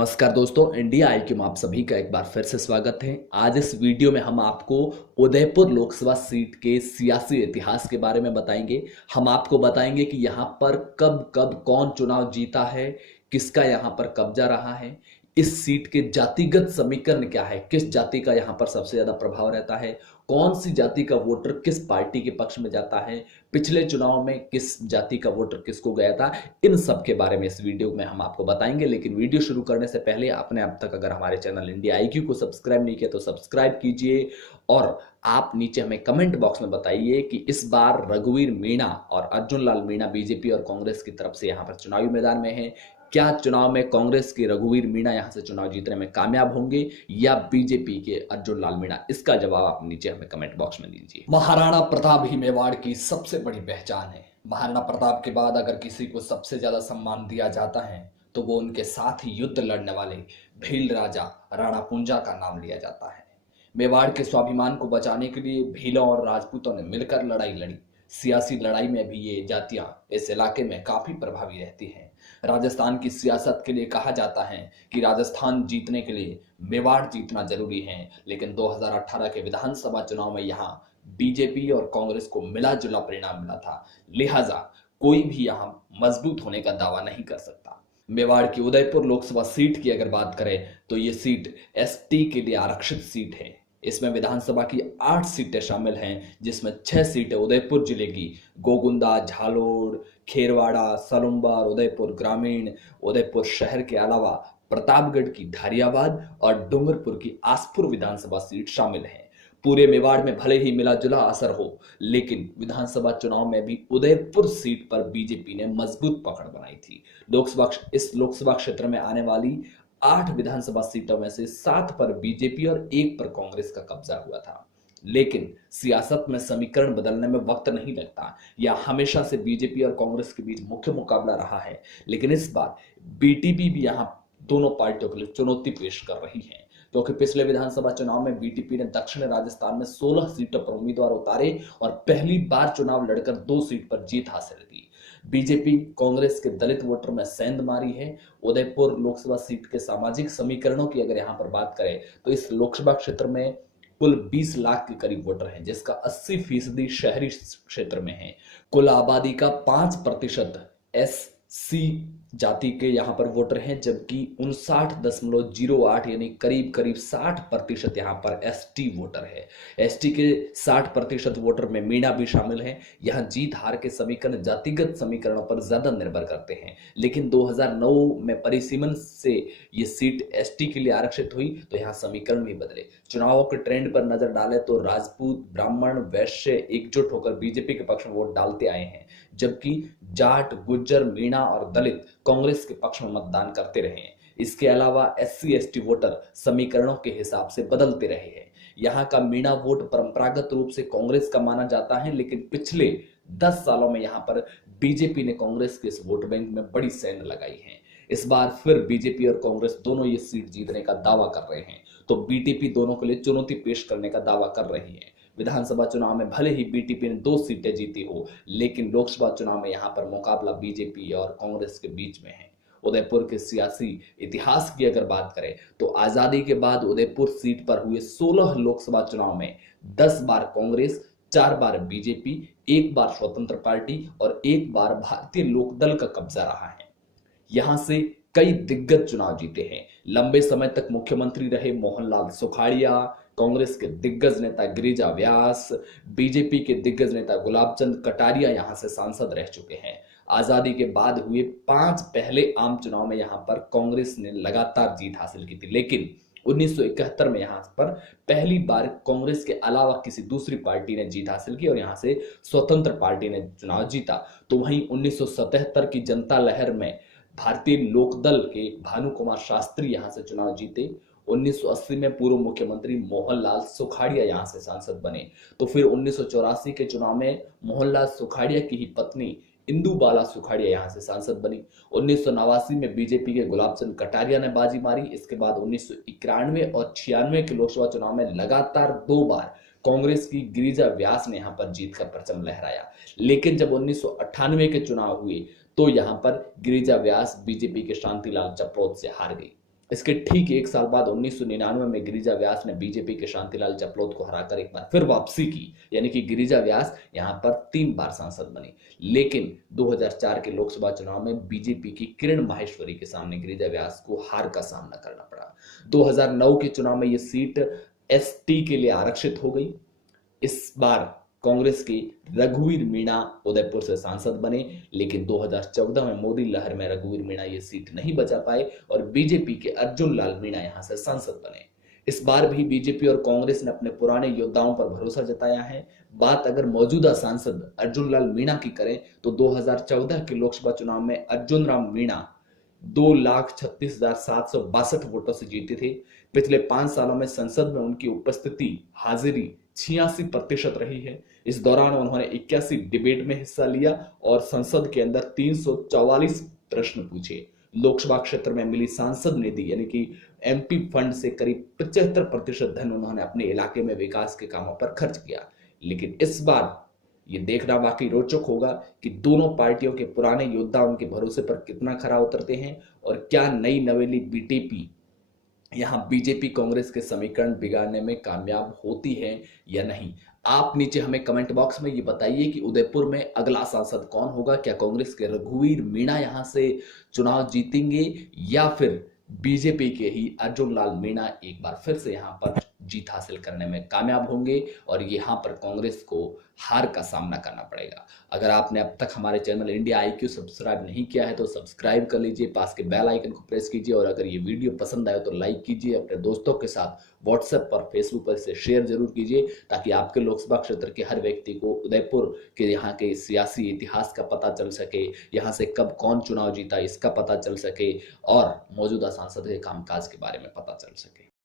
नमस्कार दोस्तों, India IQ में आप सभी का एक बार फिर से स्वागत है। आज इस वीडियो में हम आपको उदयपुर लोकसभा सीट के सियासी इतिहास के बारे में बताएंगे। हम आपको बताएंगे कि यहाँ पर कब कब कौन चुनाव जीता है, किसका यहाँ पर कब्जा रहा है, इस सीट के जातिगत समीकरण क्या है, किस जाति का यहाँ पर सबसे ज्यादा प्रभाव रहता है, कौन सी जाति का वोटर किस पार्टी के पक्ष में जाता है, पिछले चुनाव में किस जाति का वोटर किसको गया था, इन सब के बारे में इस वीडियो में हम आपको बताएंगे। लेकिन वीडियो शुरू करने से पहले आपने अब तक अगर हमारे चैनल इंडिया आईक्यू को सब्सक्राइब नहीं किया तो सब्सक्राइब कीजिए और आप नीचे हमें कमेंट बॉक्स में बताइए कि इस बार रघुवीर मीणा और अर्जुन लाल मीणा बीजेपी और कांग्रेस की तरफ से यहाँ पर चुनावी मैदान में है। क्या चुनाव में कांग्रेस के रघुवीर मीणा यहां से चुनाव जीतने में कामयाब होंगे या बीजेपी के अर्जुन लाल मीणा? इसका जवाब आप नीचे हमें कमेंट बॉक्स में दीजिए। महाराणा प्रताप ही मेवाड़ की सबसे बड़ी पहचान है। महाराणा प्रताप के बाद अगर किसी को सबसे ज्यादा सम्मान दिया जाता है तो वो उनके साथ ही युद्ध लड़ने वाले भील राजा राणा कुंजा का नाम लिया जाता है। मेवाड़ के स्वाभिमान को बचाने के लिए भीलों और राजपूतों ने मिलकर लड़ाई लड़ी। सियासी लड़ाई में भी ये जातियां इस इलाके में काफी प्रभावी रहती हैं। राजस्थान की सियासत के लिए कहा जाता है कि राजस्थान जीतने के लिए मेवाड़ जीतना जरूरी है, लेकिन 2018 के विधानसभा चुनाव में यहाँ बीजेपी और कांग्रेस को मिला जुला परिणाम मिला था। लिहाजा कोई भी यहाँ मजबूत होने का दावा नहीं कर सकता। मेवाड़ की उदयपुर लोकसभा सीट की अगर बात करें तो ये सीट एसटी के लिए आरक्षित सीट है। इसमें विधानसभा की 8 सीटें शामिल हैं, जिसमें 6 सीटें उदयपुर जिले की गोगुंदा, झालोड़, खेरवाड़ा, सलुम्बर, उदयपुर ग्रामीण, उदयपुर शहर के अलावा प्रतापगढ़ की धारियाबाद और डूंगरपुर की आसपुर विधानसभा सीट शामिल है। पूरे मेवाड़ में भले ही मिला जुला असर हो, लेकिन विधानसभा चुनाव में भी उदयपुर सीट पर बीजेपी ने मजबूत पकड़ बनाई थी। इस लोकसभा क्षेत्र में आने वाली 8 विधानसभा सीटों में से 7 पर बीजेपी और 1 पर कांग्रेस का कब्जा हुआ था। लेकिन सियासत में समीकरण बदलने में वक्त नहीं लगता। यह हमेशा से बीजेपी और कांग्रेस के बीच मुख्य मुकाबला रहा है, लेकिन इस बार बीटीपी भी यहां दोनों पार्टियों के लिए चुनौती पेश कर रही है, क्योंकि पिछले विधानसभा चुनाव में बीटीपी ने दक्षिण राजस्थान में 16 सीटों पर उम्मीदवार उतारे और पहली बार चुनाव लड़कर 2 सीट पर जीत हासिल की। बीजेपी कांग्रेस के दलित वोटर में सेंध मारी है। उदयपुर लोकसभा सीट के सामाजिक समीकरणों की अगर यहां पर बात करें तो इस लोकसभा क्षेत्र में कुल 20 लाख के करीब वोटर हैं, जिसका 80% शहरी क्षेत्र में है। कुल आबादी का 5% एससी जाति के यहाँ पर वोटर हैं, जबकि 59.08 यानी करीब करीब 60% यहाँ पर एसटी वोटर है। एसटी के 60% वोटर में मीणा भी शामिल हैं। यहाँ जीत हार के समीकरण जातिगत समीकरणों पर ज्यादा निर्भर करते हैं, लेकिन 2009 में परिसीमन से ये सीट एसटी के लिए आरक्षित हुई तो यहाँ समीकरण भी बदले। चुनावों के ट्रेंड पर नजर डाले तो राजपूत, ब्राह्मण, वैश्य एकजुट होकर बीजेपी के पक्ष में वोट डालते आए हैं, जबकि जाट, गुज्जर, मीणा और दलित कांग्रेस के पक्ष में मतदान करते रहे हैं। इसके अलावा एससी एसटी वोटर समीकरणों के हिसाब से बदलते रहे हैं। यहाँ का मीणा वोट परंपरागत रूप से कांग्रेस का माना जाता है, लेकिन पिछले 10 सालों में यहाँ पर बीजेपी ने कांग्रेस के इस वोट बैंक में बड़ी सेंध लगाई है। इस बार फिर बीजेपी और कांग्रेस दोनों ये सीट जीतने का दावा कर रहे हैं, तो बीटीपी दोनों के लिए चुनौती पेश करने का दावा कर रही है। विधानसभा चुनाव में भले ही बीटीपी ने 2 सीटें जीती हो, लेकिन लोकसभा चुनाव में यहां पर मुकाबला बीजेपी और कांग्रेस के बीच में है। उदयपुर के सियासी इतिहास की अगर बात करें तो आजादी के बाद उदयपुर सीट पर हुए 16 लोकसभा चुनाव में 10 बार कांग्रेस, 4 बार बीजेपी, 1 बार स्वतंत्र पार्टी और 1 बार भारतीय लोकदल का कब्जा रहा है। यहां से कई दिग्गज चुनाव जीते हैं। लंबे समय तक मुख्यमंत्री रहे मोहनलाल सुखाड़िया, कांग्रेस के दिग्गज नेता गिरिजा व्यास, बीजेपी के दिग्गज नेता गुलाबचंद कटारिया यहां से सांसद रह चुके हैं। आजादी के बाद हुए 5 पहले आम चुनाव में यहां पर कांग्रेस ने लगातार जीत हासिल की थी, लेकिन 1971 में यहां पर पहली बार कांग्रेस के अलावा किसी दूसरी पार्टी ने जीत हासिल की और यहां से स्वतंत्र पार्टी ने चुनाव जीता। तो वहीं 1977 की जनता लहर में भारतीय लोकदल के भानु कुमार शास्त्री यहां से चुनाव जीते। 1980 में पूर्व मुख्यमंत्री मोहनलाल सुखाड़िया यहां से सांसद बने। तो फिर 1984 के चुनाव में मोहनलाल सुखाड़िया की ही पत्नी इंदु बाला सुखाड़िया यहां से सांसद बनी। 1989 में बीजेपी के गुलाबचंद कटारिया ने बाजी मारी। इसके बाद 1991 और 96 के लोकसभा चुनाव में लगातार 2 बार कांग्रेस की गिरिजा व्यास ने यहां पर जीत का परचम लहराया। लेकिन जब 1998 के चुनाव हुए तो यहां पर गिरिजा व्यास बीजेपी के शांतिलाल चपरोत से हार गई। इसके ठीक एक साल बाद 1999 में गिरिजा व्यास ने बीजेपी के शांतिलाल जपलोत को हराकर एक बार फिर वापसी की, यानी कि गिरिजा व्यास यहां पर 3 बार सांसद बनी। लेकिन 2004 के लोकसभा चुनाव में बीजेपी की किरण माहेश्वरी के सामने गिरिजा व्यास को हार का सामना करना पड़ा। 2009 के चुनाव में यह सीट एसटी के लिए आरक्षित हो गई। इस बार कांग्रेस के रघुवीर मीणा उदयपुर से सांसद बने, लेकिन 2014 में मोदी लहर में रघुवीर मीणा ये सीट नहीं बचा पाए और बीजेपी के अर्जुन लाल मीणा यहां से सांसद बने। इस बार भी बीजेपी और कांग्रेस ने अपने पुराने योद्धाओं पर भरोसा जताया है। बात अगर मौजूदा सांसद अर्जुन लाल मीणा की करें तो 2014 के लोकसभा चुनाव में अर्जुन राम मीणा 2,36,762 वोटों से जीते थे। पिछले 5 सालों में संसद में उनकी उपस्थिति हाजिरी 86% रही है। इस दौरान उन्होंने 81 डिबेट में हिस्सा लिया और संसद के अंदर 344 प्रश्न पूछे। लोकसभा क्षेत्र में मिली सांसद निधि यानी कि एमपी फंड से करीब 75% धन उन्होंने अपने इलाके में विकास के कामों पर खर्च किया। लेकिन इस बार ये देखना वाकई रोचक होगा कि दोनों पार्टियों के पुराने योद्धा उनके भरोसे पर कितना खरा उतरते हैं और क्या नई नवेली बीटीपी यहां बीजेपी कांग्रेस के समीकरण बिगाड़ने में कामयाब होती है या नहीं। आप नीचे हमें कमेंट बॉक्स में ये बताइए कि उदयपुर में अगला सांसद कौन होगा। क्या कांग्रेस के रघुवीर मीणा यहां से चुनाव जीतेंगे या फिर बीजेपी के ही अर्जुन लाल मीणा एक बार फिर से यहां पर जीत हासिल करने में कामयाब होंगे और यहां पर कांग्रेस को हार का सामना करना पड़ेगा। अगर आपने अब तक हमारे चैनल इंडिया आईक्यू सब्सक्राइब नहीं किया है तो सब्सक्राइब कर लीजिए, पास के बेल आइकन को प्रेस कीजिए और अगर ये वीडियो पसंद आए तो लाइक कीजिए। अपने दोस्तों के साथ व्हाट्सएप पर, फेसबुक पर इसे शेयर जरूर कीजिए ताकि आपके लोकसभा क्षेत्र के हर व्यक्ति को उदयपुर के यहाँ के सियासी इतिहास का पता चल सके, यहाँ से कब कौन चुनाव जीता इसका पता चल सके और मौजूदा सांसद के कामकाज के बारे में पता चल सके।